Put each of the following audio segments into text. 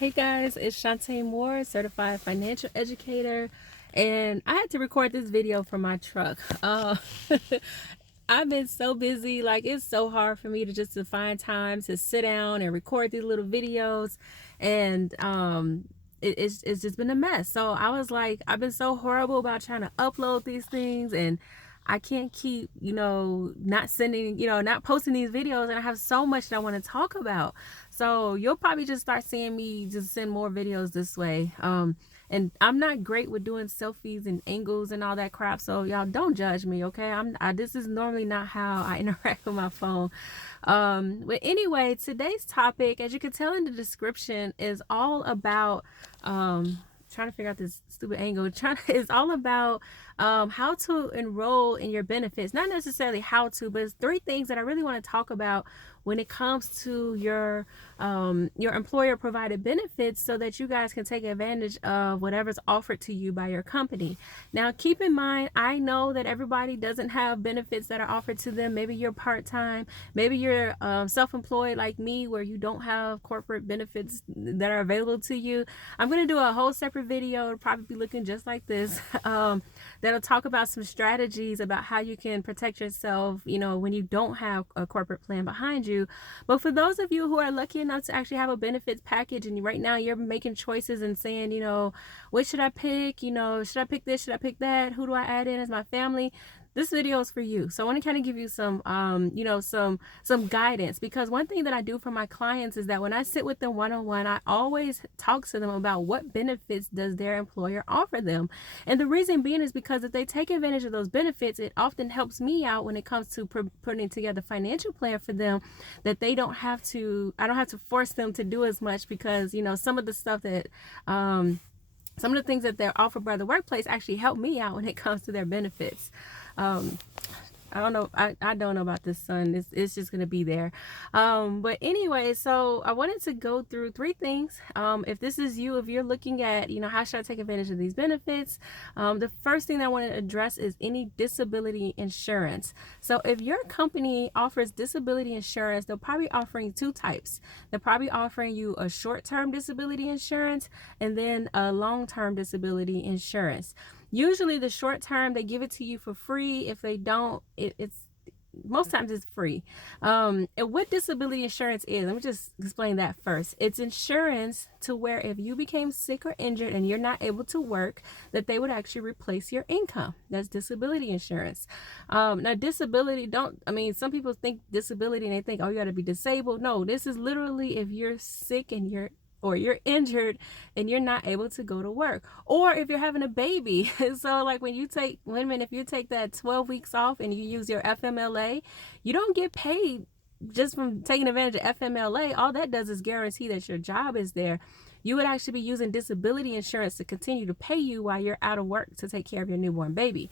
Hey guys, it's Shantae Moore, certified financial educator, and I had to record this video for my truck. I've been so busy, like it's so hard for me to find time to sit down and record these little videos, and it's just been a mess. So I was like, I've been so horrible about trying to upload these things, and I can't keep, not sending, not posting these videos, and I have so much that I want to talk about. So you'll probably just start seeing me just send more videos this way. And I'm not great with doing selfies and angles and all that crap. So y'all don't judge me, okay? This is normally not how I interact with my phone. But anyway, today's topic, as you can tell in the description, is all about trying to figure out this stupid angle. It's all about how to enroll in your benefits. Not necessarily how to, but it's three things that I really want to talk about when it comes to your employer provided benefits, so that you guys can take advantage of whatever's offered to you by your company. Now, keep in mind, I know that everybody doesn't have benefits that are offered to them. Maybe you're part-time, maybe you're self-employed like me, where you don't have corporate benefits that are available to you. I'm going to do a whole separate video. It'll probably be looking just like this. That'll talk about some strategies about how you can protect yourself, when you don't have a corporate plan behind you. But for those of you who are lucky enough to actually have a benefits package, and right now you're making choices and saying, what should I pick? Should I pick this? Should I pick that? Who do I add in as my family? This video is for you. So I want to kind of give you some, some guidance, because one thing that I do for my clients is that when I sit with them one-on-one, I always talk to them about what benefits does their employer offer them. And the reason being is because if they take advantage of those benefits, it often helps me out when it comes to putting together a financial plan for them, that I don't have to force them to do as much, because, some of the stuff that, some of the things that they're offered by the workplace actually help me out when it comes to their benefits. I don't know. I don't know about this sun. It's just going to be there. But anyway, so I wanted to go through three things. If this is you, if you're looking at, how should I take advantage of these benefits? The first thing that I want to address is any disability insurance. So if your company offers disability insurance, they'll probably offering two types. They're probably offering you a short-term disability insurance and then a long-term disability insurance. Usually the short term, they give it to you for free. If they don't, it's most times it's free. And what disability insurance is, let me just explain that first. It's insurance to where if you became sick or injured and you're not able to work, that they would actually replace your income. That's disability insurance. Now disability, some people think disability and they think, oh, you got to be disabled. No, this is literally if you're sick and you're injured and you're not able to go to work, or if you're having a baby. So like when you take women, if you take that 12 weeks off and you use your FMLA, you don't get paid just from taking advantage of FMLA. All that does is guarantee that your job is there. You would actually be using disability insurance to continue to pay you while you're out of work to take care of your newborn baby.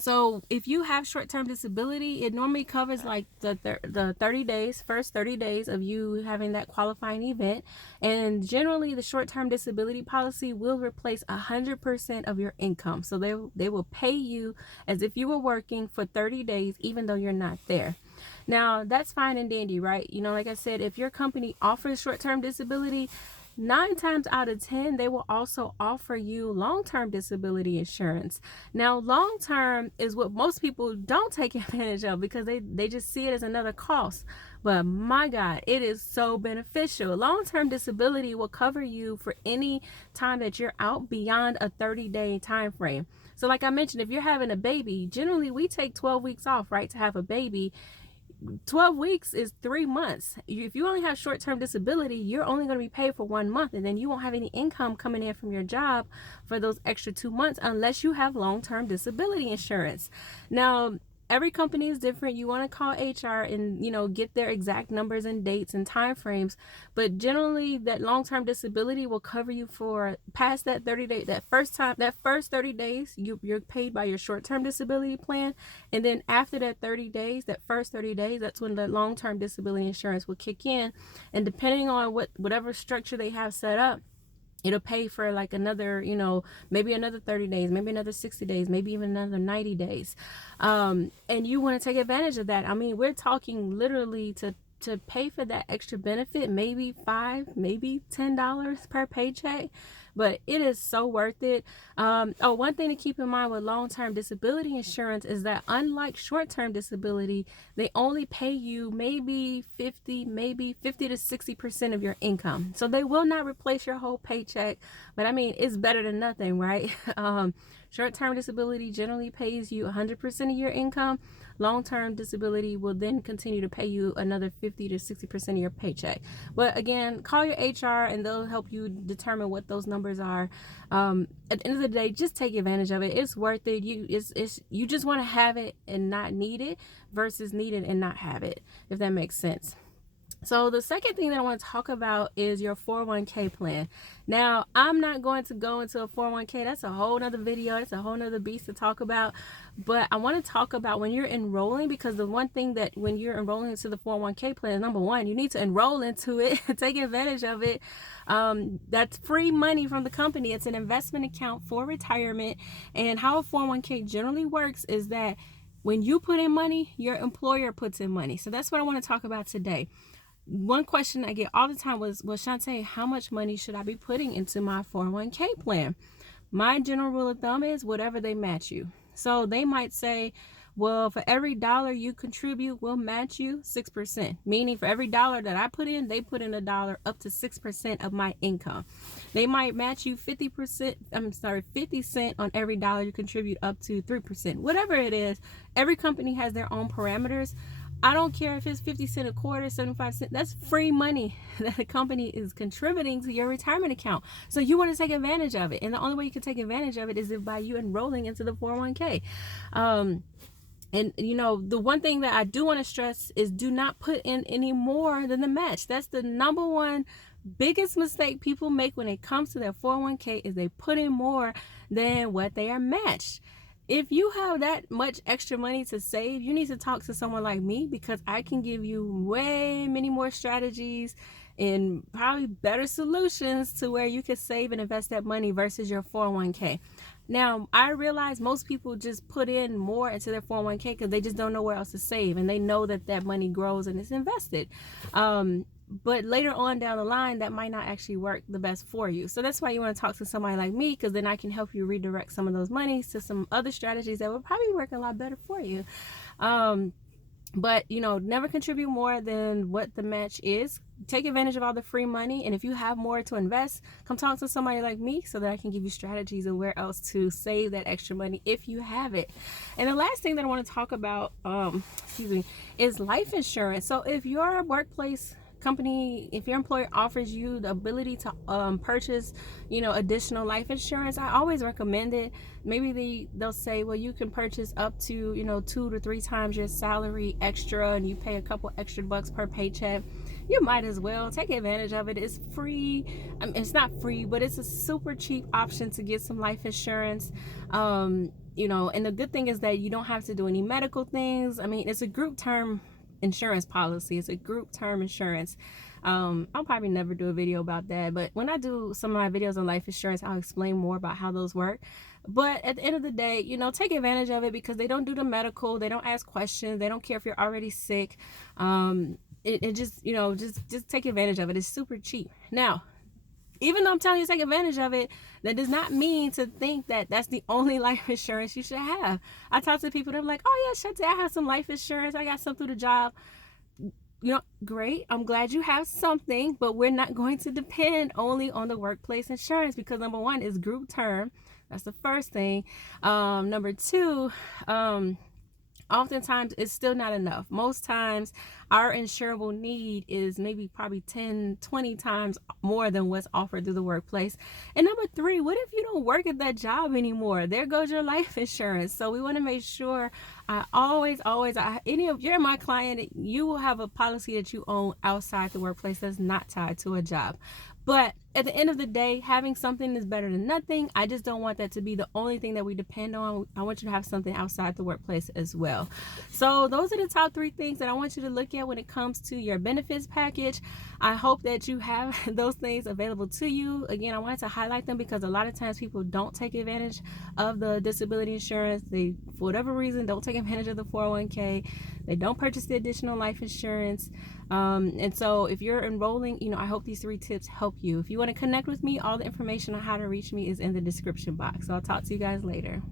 So if you have short-term disability, it normally covers like the 30 days, first 30 days of you having that qualifying event. And generally the short-term disability policy will replace 100% of your income. So they will pay you as if you were working for 30 days, even though you're not there. Now that's fine and dandy, right? Like I said, if your company offers short-term disability, 9 times out of 10, they will also offer you long-term disability insurance. Now, long-term is what most people don't take advantage of, because they just see it as another cost. But my God, it is so beneficial. Long-term disability will cover you for any time that you're out beyond a 30-day time frame. So like I mentioned, if you're having a baby, generally we take 12 weeks off, right, to have a baby. 12 weeks is 3 months. If you only have short-term disability, you're only going to be paid for 1 month, and then you won't have any income coming in from your job for those extra 2 months unless you have long-term disability insurance. Now, every company is different. You want to call HR and get their exact numbers and dates and time frames, but generally that long-term disability will cover you for past that 30 day, that first 30 days you're paid by your short-term disability plan, and then after that 30 days, that first 30 days, that's when the long-term disability insurance will kick in. And depending on whatever structure they have set up, it'll pay for like another, maybe another 30 days, maybe another 60 days, maybe even another 90 days. And you want to take advantage of that. I mean, we're talking literally to to pay for that extra benefit, maybe $5, maybe $10 per paycheck, but it is so worth it. One thing to keep in mind with long-term disability insurance is that unlike short-term disability, they only pay you maybe 50 to 60% of your income. So they will not replace your whole paycheck, but I mean, it's better than nothing, right? Short-term disability generally pays you 100% of your income. Long-term disability will then continue to pay you another 50 to 60% of your paycheck. But again, call your HR and they'll help you determine what those numbers are. At the end of the day, just take advantage of it. It's worth it. You just want to have it and not need it versus need it and not have it, if that makes sense. So the second thing that I want to talk about is your 401k plan. Now, I'm not going to go into a 401k. That's a whole nother video. That's a whole nother beast to talk about. But I want to talk about when you're enrolling, because the one thing that when you're enrolling into the 401k plan, number one, you need to enroll into it, take advantage of it. That's free money from the company. It's an investment account for retirement. And how a 401k generally works is that when you put in money, your employer puts in money. So that's what I want to talk about today. One question I get all the time was, well, Shantae, how much money should I be putting into my 401k plan? My general rule of thumb is whatever they match you. So they might say, well, for every dollar you contribute, we'll match you 6%. Meaning for every dollar that I put in, they put in a dollar up to 6% of my income. They might match you 50 cents on every dollar you contribute up to 3%. Whatever it is, every company has their own parameters. I don't care if it's 50 cents a quarter, 75 cents. That's free money that the company is contributing to your retirement account. So you want to take advantage of it. And the only way you can take advantage of it is by you enrolling into the 401k. And the one thing that I do want to stress is do not put in any more than the match. That's the number one biggest mistake people make when it comes to their 401k is they put in more than what they are matched. If you have that much extra money to save, you need to talk to someone like me, because I can give you way many more strategies and probably better solutions to where you can save and invest that money versus your 401k. Now, I realize most people just put in more into their 401k because they just don't know where else to save, and they know that money grows and it's invested. But later on down the line, that might not actually work the best for you. So that's why you want to talk to somebody like me, because then I can help you redirect some of those monies to some other strategies that will probably work a lot better for you. But never contribute more than what the match is. Take advantage of all the free money, and if you have more to invest, come talk to somebody like me so that I can give you strategies of where else to save that extra money if you have it. And the last thing that I want to talk about is life insurance. So if your workplace company, if your employer offers you the ability to purchase additional life insurance, I always recommend it. Maybe they'll say, well, you can purchase up to 2 to 3 times your salary extra, and you pay a couple extra bucks per paycheck. You might as well take advantage of it. It's free. It's not free, but it's a super cheap option to get some life insurance. And the good thing is that you don't have to do any medical things. It's a group term insurance policy. It's a group term insurance. I'll probably never do a video about that, but when I do some of my videos on life insurance, I'll explain more about how those work. But at the end of the day, take advantage of it, because they don't do the medical, they don't ask questions, they don't care if you're already sick. Just take advantage of it. It's super cheap. Now, even though I'm telling you to take advantage of it, that does not mean to think that that's the only life insurance you should have. I talk to people, they're like, oh yeah, Shantae, I have some life insurance. I got some through the job. Great. I'm glad you have something, but we're not going to depend only on the workplace insurance, because number one is group term. That's the first thing. Number two, oftentimes it's still not enough. Most times our insurable need is probably 10, 20 times more than what's offered through the workplace. And number three, what if you don't work at that job anymore? There goes your life insurance. So we want to make sure if you're my client, you will have a policy that you own outside the workplace that's not tied to a job. But at the end of the day, having something is better than nothing. I just don't want that to be the only thing that we depend on. I want you to have something outside the workplace as well. So those are the top 3 things that I want you to look at when it comes to your benefits package. I hope that you have those things available to you. Again, I wanted to highlight them because a lot of times people don't take advantage of the disability insurance. They, for whatever reason, don't take advantage of the 401k. They don't purchase the additional life insurance. And so if you're enrolling, I hope these 3 tips help you. If you want to connect with me, all the information on how to reach me is in the description box. So I'll talk to you guys later.